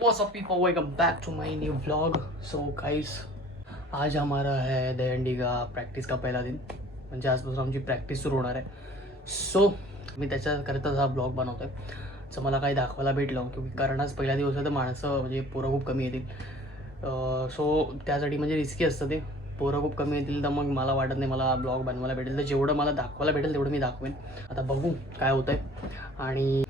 What's up people, welcome back to my new vlog. So guys, आज हमारा है दहीहंडी का प्रॅक्टिस का पहिला दिन, म्हणजे आजपासून आमची प्रॅक्टिस सुरू होणार आहे। सो मी त्याच्याकरताच हा ब्लॉग बनवतो आहे। सो मला काही दाखवायला भेटलं की कारण आज पहिला दिवस आहे तर माणसं म्हणजे पोरं खूप कमी येतील। सो त्यासाठी म्हणजे रिस्की असतं ते, पोरं खूप कमी येतील तर मग मला वाटत नाही मला ब्लॉग बनवायला भेटेल। तर जेवढं मला दाखवायला भेटेल तेवढं मी दाखवेन। आता बघू काय होतं आहे आणि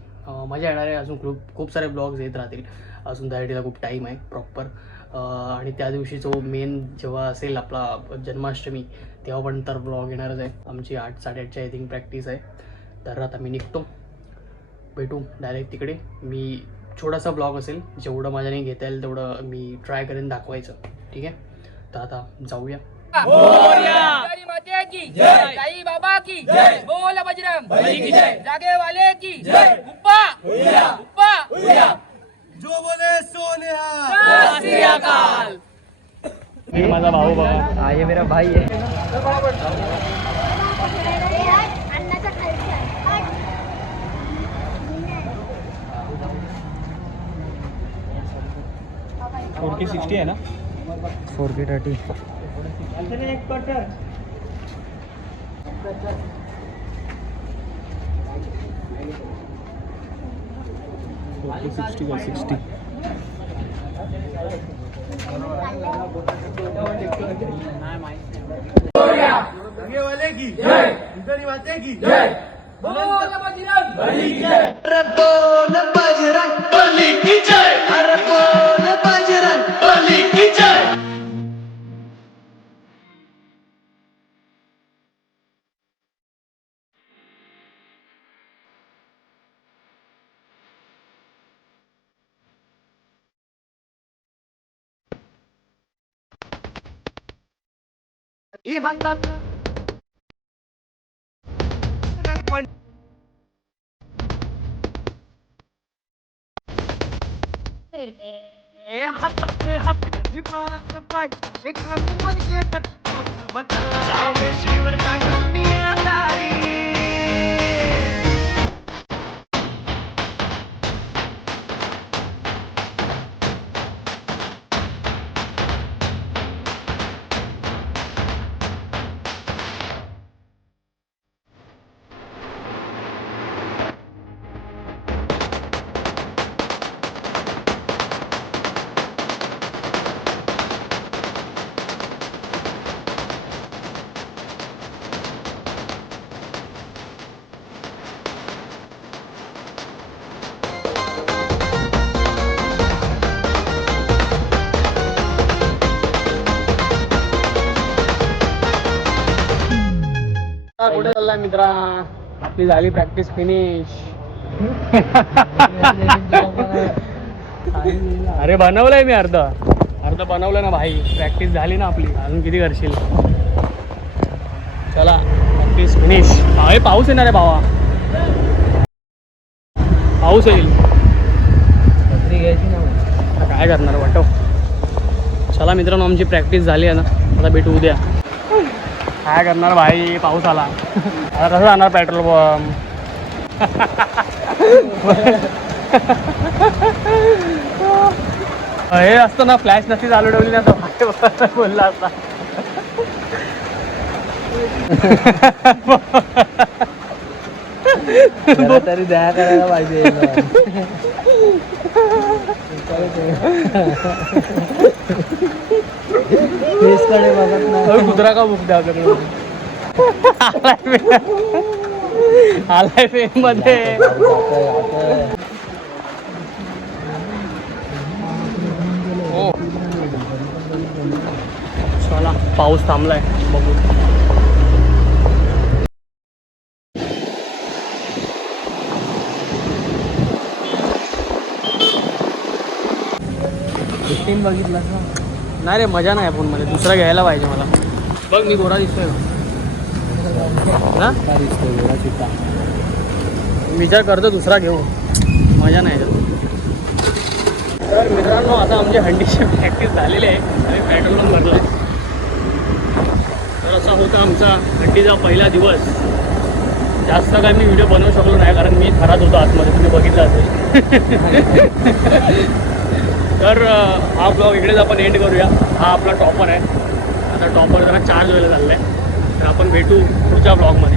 मजा येणार आहे। अजून खूप सारे ब्लॉग्स येत राहतील। अजून दहीहंडीला खूप टाईम आहे प्रॉपर। आणि त्या दिवशी जो मेन जेव्हा असेल आपला जन्माष्टमी तेव्हा पण तर ब्लॉग येणारच आहे। आमची 8-8:30ची आय थिंक प्रॅक्टिस आहे। तर आता मी निघतो, भेटू डायरेक्ट तिकडे। मी छोटासा ब्लॉग असेल, जेवढं माझ्याने घेता येईल तेवढं मी ट्राय करेन दाखवायचं, ठीक आहे। तर आता जाऊया। माता की जय, साई बाबा की जय, बोल बजरंग बली की जय, जागे वाले की जय, उप्पा उप्पा जो बोले सोनिया। सत श्री अकाल। हे माझा भाऊ बघा, ये मेरा भाई है। फोर 60 आहे ना, 4K30 60 आगे वाले की जय, इधर माते की जय, बोल बजरंग बली की जय, अरे बोल बजरंग बली की जय, अरे बोल बजरंग बली की जय। ये भगवान कुठे चाललाय मित्रा? आपली झाली प्रॅक्टिस फिनिश। अरे बनवलंय मी अर्ध बनवलं ना भाई। प्रॅक्टिस झाली ना आपली, अजून किती करशील? चला प्रॅक्टिस फिनिश। हे पाऊस येणार आहे भावा, पाऊस येईल। आता काय करणार वाटव। चला मित्रांनो, आमची प्रॅक्टिस झाली आहे ना, आता भेटू उद्या। काय करणार भाई, पाऊस आला आता कसं जाणार पेट्रोल पंप? हे असतं ना, फ्लॅश नसती चालू ठेवली ना तर बोलला असता। तरी दया करायला पाहिजे। फेसकडे बघत नाही, कुत्रा का बुक द्या आलाय फेम मध्ये। चला पाऊस थांबलाय, बघू। टीम बघितला ना? नाही रे, मजा नाही फोनमध्ये, दुसरा घ्यायला पाहिजे मला। बघ मी गोरा दिसतोय ना, चिट्टा विचार करतो दुसरा घेऊ, मजा नाही तर मित्रांनो आता आमची हंडीची प्रॅक्टिस झालेली आहे आणि पेट्रोल पण भरलं आहे। तर असा होता आमचा हंडीचा पहिला दिवस। जास्त काय मी व्हिडिओ बनवू शकलो नाही कारण मी थरात होतो आतमध्ये, तुम्ही बघितलं असेल। तर हा ब्लॉग इकडेच आपण एंड करूया. हा आपला टॉपर आहे. आता टॉपर जरा चार्ज व्हायला चालला आहे. तर आपण भेटू पुढच्या ब्लॉगमध्ये.